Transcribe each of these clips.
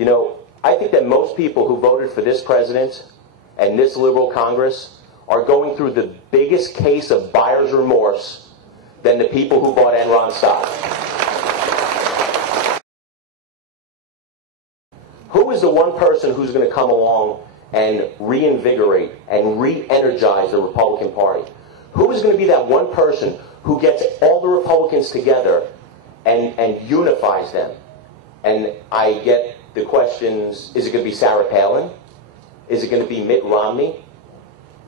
You know, I think that most people who voted for this president and this liberal Congress are going through the biggest case of buyer's remorse than the people who bought Enron stock. Who is the one person who's going to come along and reinvigorate and re-energize the Republican Party? Who is going to be that one person who gets all the Republicans together and unifies them? And I get the questions, is it going to be Sarah Palin? Is it going to be Mitt Romney?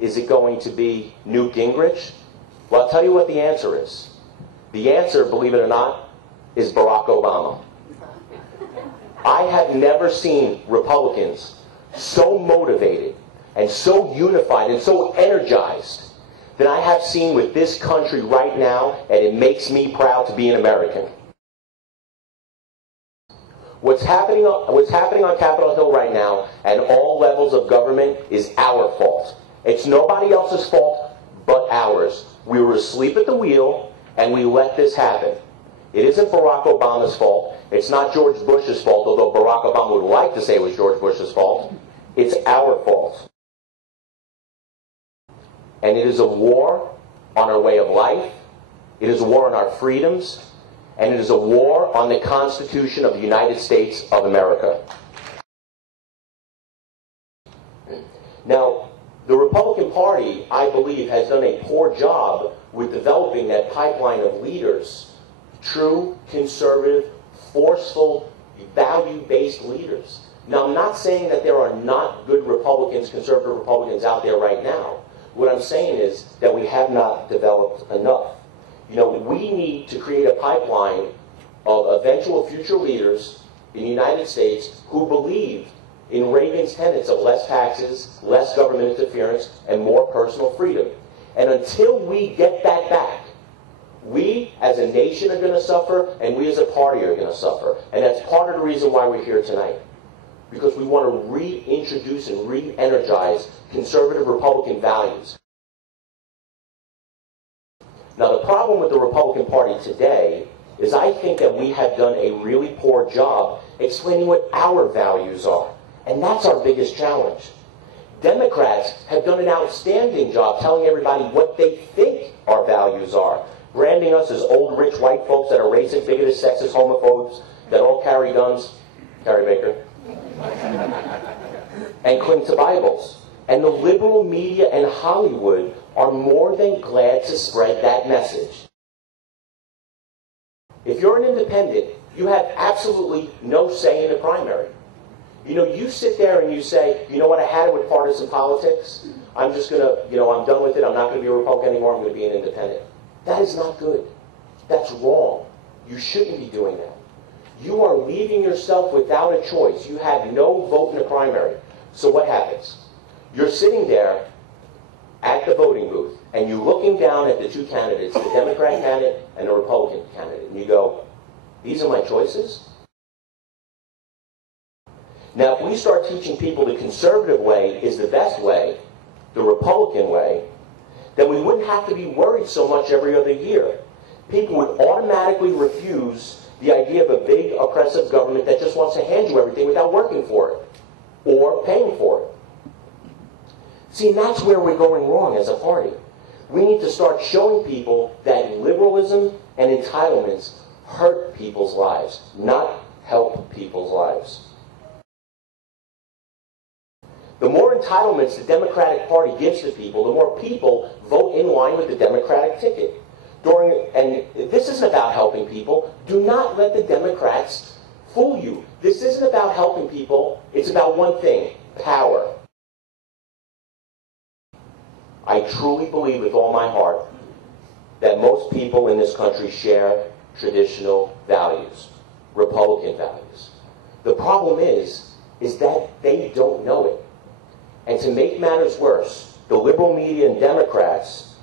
Is it going to be Newt Gingrich? Well, I'll tell you what the answer is. The answer, believe it or not, is Barack Obama. I have never seen Republicans so motivated and so unified and so energized than I have seen with this country right now, and it makes me proud to be an American. What's happening on Capitol Hill right now at all levels of government is our fault. It's nobody else's fault but ours. We were asleep at the wheel and we let this happen. It isn't Barack Obama's fault. It's not George Bush's fault, although Barack Obama would like to say it was George Bush's fault. It's our fault. And it is a war on our way of life. It is a war on our freedoms. And it is a war on the Constitution of the United States of America. Now, the Republican Party, I believe, has done a poor job with developing that pipeline of leaders. True, conservative, forceful, value-based leaders. Now, I'm not saying that there are not good Republicans, conservative Republicans out there right now. What I'm saying is that we have not developed enough. You know, we need to create a pipeline of eventual future leaders in the United States who believe in Reagan's tenets of less taxes, less government interference, and more personal freedom. And until we get that back, we as a nation are going to suffer, and we as a party are going to suffer. And that's part of the reason why we're here tonight. Because we want to reintroduce and re-energize conservative Republican values. Now, the problem with the Republican Party today is I think that we have done a really poor job explaining what our values are. And that's our biggest challenge. Democrats have done an outstanding job telling everybody what they think our values are, branding us as old, rich white folks that are racist, bigoted, sexist, homophobes, that all carry guns, Carrie Baker, and cling to Bibles. And the liberal media and Hollywood are more than glad to spread that message. If you're an independent, you have absolutely no say in the primary. You know, you sit there and you say, you know what, I had it with partisan politics. I'm just going to, I'm done with it. I'm not going to be a Republican anymore. I'm going to be an independent. That is not good. That's wrong. You shouldn't be doing that. You are leaving yourself without a choice. You have no vote in the primary. So what happens? You're sitting there at the voting booth, and you're looking down at the two candidates, the Democrat candidate and the Republican candidate, and you go, these are my choices? Now, if we start teaching people the conservative way is the best way, the Republican way, then we wouldn't have to be worried so much every other year. People would automatically refuse the idea of a big, oppressive government that just wants to hand you everything without working for it or paying for it. See, and that's where we're going wrong as a party. We need to start showing people that liberalism and entitlements hurt people's lives, not help people's lives. The more entitlements the Democratic Party gives to people, the more people vote in line with the Democratic ticket. And this isn't about helping people. Do not let the Democrats fool you. This isn't about helping people. It's about one thing, power. I truly believe with all my heart that most people in this country share traditional values, Republican values. The problem is that they don't know it. And to make matters worse, the liberal media and Democrats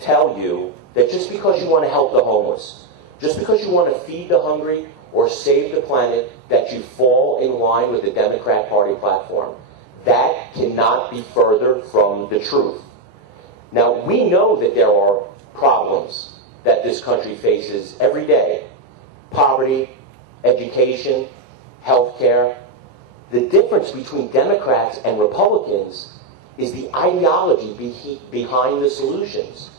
tell you that just because you want to help the homeless, just because you want to feed the hungry or save the planet, that you fall in line with the Democrat Party platform. That cannot be further from the truth. Now, we know that there are problems that this country faces every day. Poverty, education, health care. The difference between Democrats and Republicans is the ideology behind the solutions.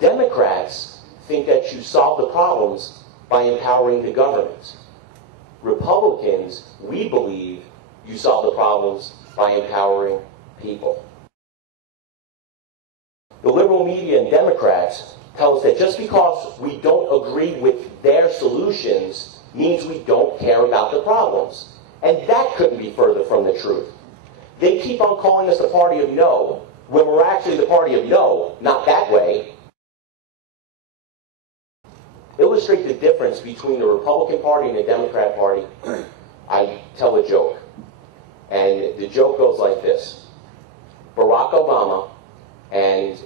Democrats think that you solve the problems by empowering the government. Republicans, we believe you solve the problems by empowering people. The liberal media and Democrats tell us that just because we don't agree with their solutions means we don't care about the problems. And that couldn't be further from the truth. They keep on calling us the party of no, when we're actually the party of no, not that way. Illustrate the difference between the Republican Party and the Democrat Party, I tell a joke. And the joke goes like this. Barack Obama and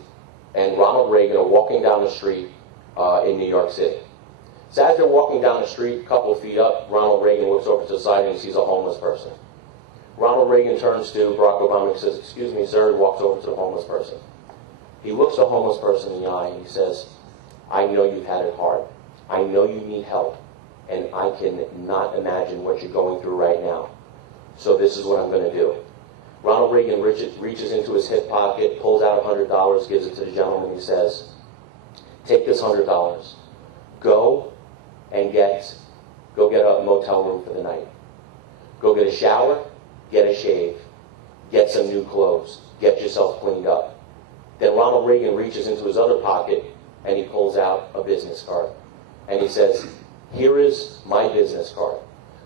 Ronald Reagan are walking down the street in New York City. So as they're walking down the street, a couple of feet up, Ronald Reagan looks over to the side and he sees a homeless person. Ronald Reagan turns to Barack Obama and says, "Excuse me, sir," and walks over to the homeless person. He looks the homeless person in the eye and he says, "I know you've had it hard. I know you need help, and I can not imagine what you're going through right now. So this is what I'm going to do." Ronald Reagan reaches into his hip pocket, pulls out $100, gives it to the gentleman. He says, "Take this $100. Go get a motel room for the night. Go get a shower, get a shave, get some new clothes, get yourself cleaned up." Then Ronald Reagan reaches into his other pocket and he pulls out a business card. And he says, "Here is my business card.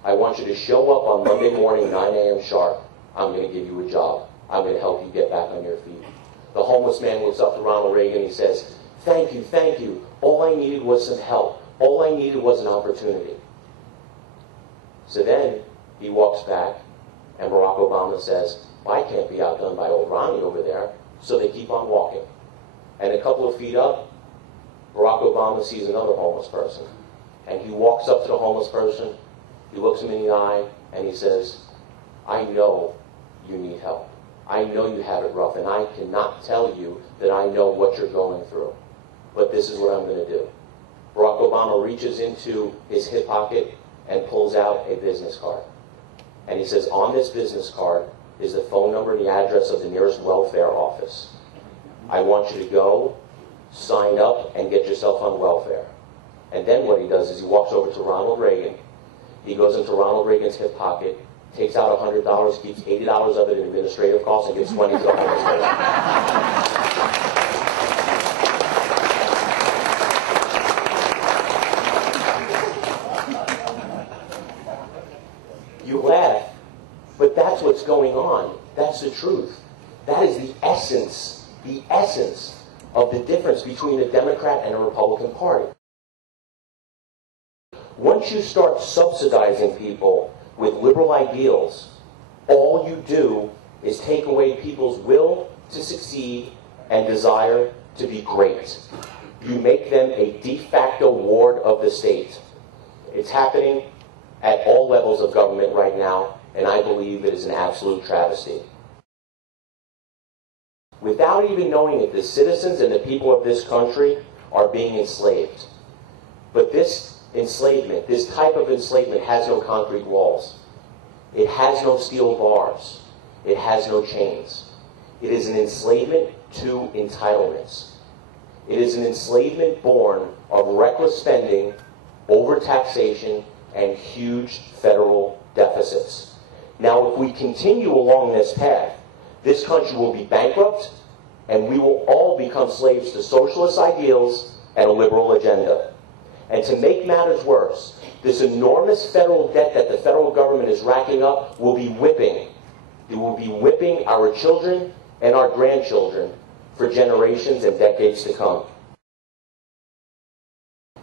I want you to show up on Monday morning, 9 a.m. sharp. I'm going to give you a job. I'm going to help you get back on your feet." The homeless man looks up to Ronald Reagan and he says, "Thank you, thank you. All I needed was some help. All I needed was an opportunity." So then he walks back and Barack Obama says, "I can't be outdone by old Ronnie over there." So they keep on walking. And a couple of feet up, Barack Obama sees another homeless person. And he walks up to the homeless person, he looks him in the eye, and he says, "I know you need help. I know you have it rough, and I cannot tell you that I know what you're going through. But this is what I'm going to do." Barack Obama reaches into his hip pocket and pulls out a business card. And he says, "On this business card is the phone number and the address of the nearest welfare office. I want you to go, sign up, and get yourself on welfare." And then what he does is he walks over to Ronald Reagan. He goes into Ronald Reagan's hip pocket, takes out $100, keeps $80 of it in administrative costs, and gives 20 to the homeless person. You laugh, but that's what's going on. That's the truth. That is the essence of the difference between a Democrat and a Republican Party. Once you start subsidizing people with liberal ideals, all you do is take away people's will to succeed and desire to be great. You make them a de facto ward of the state. It's happening at all levels of government right now, and I believe it is an absolute travesty. Without even knowing it, the citizens and the people of this country are being enslaved. But this enslavement, this type of enslavement, has no concrete walls. It has no steel bars. It has no chains. It is an enslavement to entitlements. It is an enslavement born of reckless spending, overtaxation, and huge federal deficits. Now, if we continue along this path, this country will be bankrupt, and we will all become slaves to socialist ideals and a liberal agenda. And to make matters worse, this enormous federal debt that the federal government is racking up will be whipping. It will be whipping our children and our grandchildren for generations and decades to come.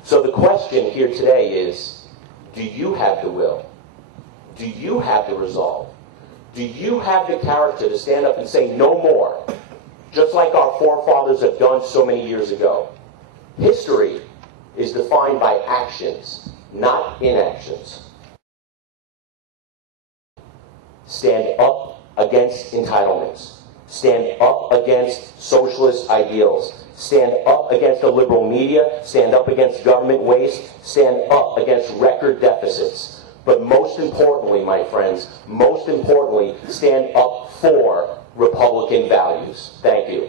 So the question here today is, do you have the will? Do you have the resolve? Do you have the character to stand up and say no more, just like our forefathers have done so many years ago? History is defined by actions, not inactions. Stand up against entitlements. Stand up against socialist ideals. Stand up against the liberal media. Stand up against government waste. Stand up against record deficits. But most importantly, my friends, most importantly, stand up for Republican values. Thank you.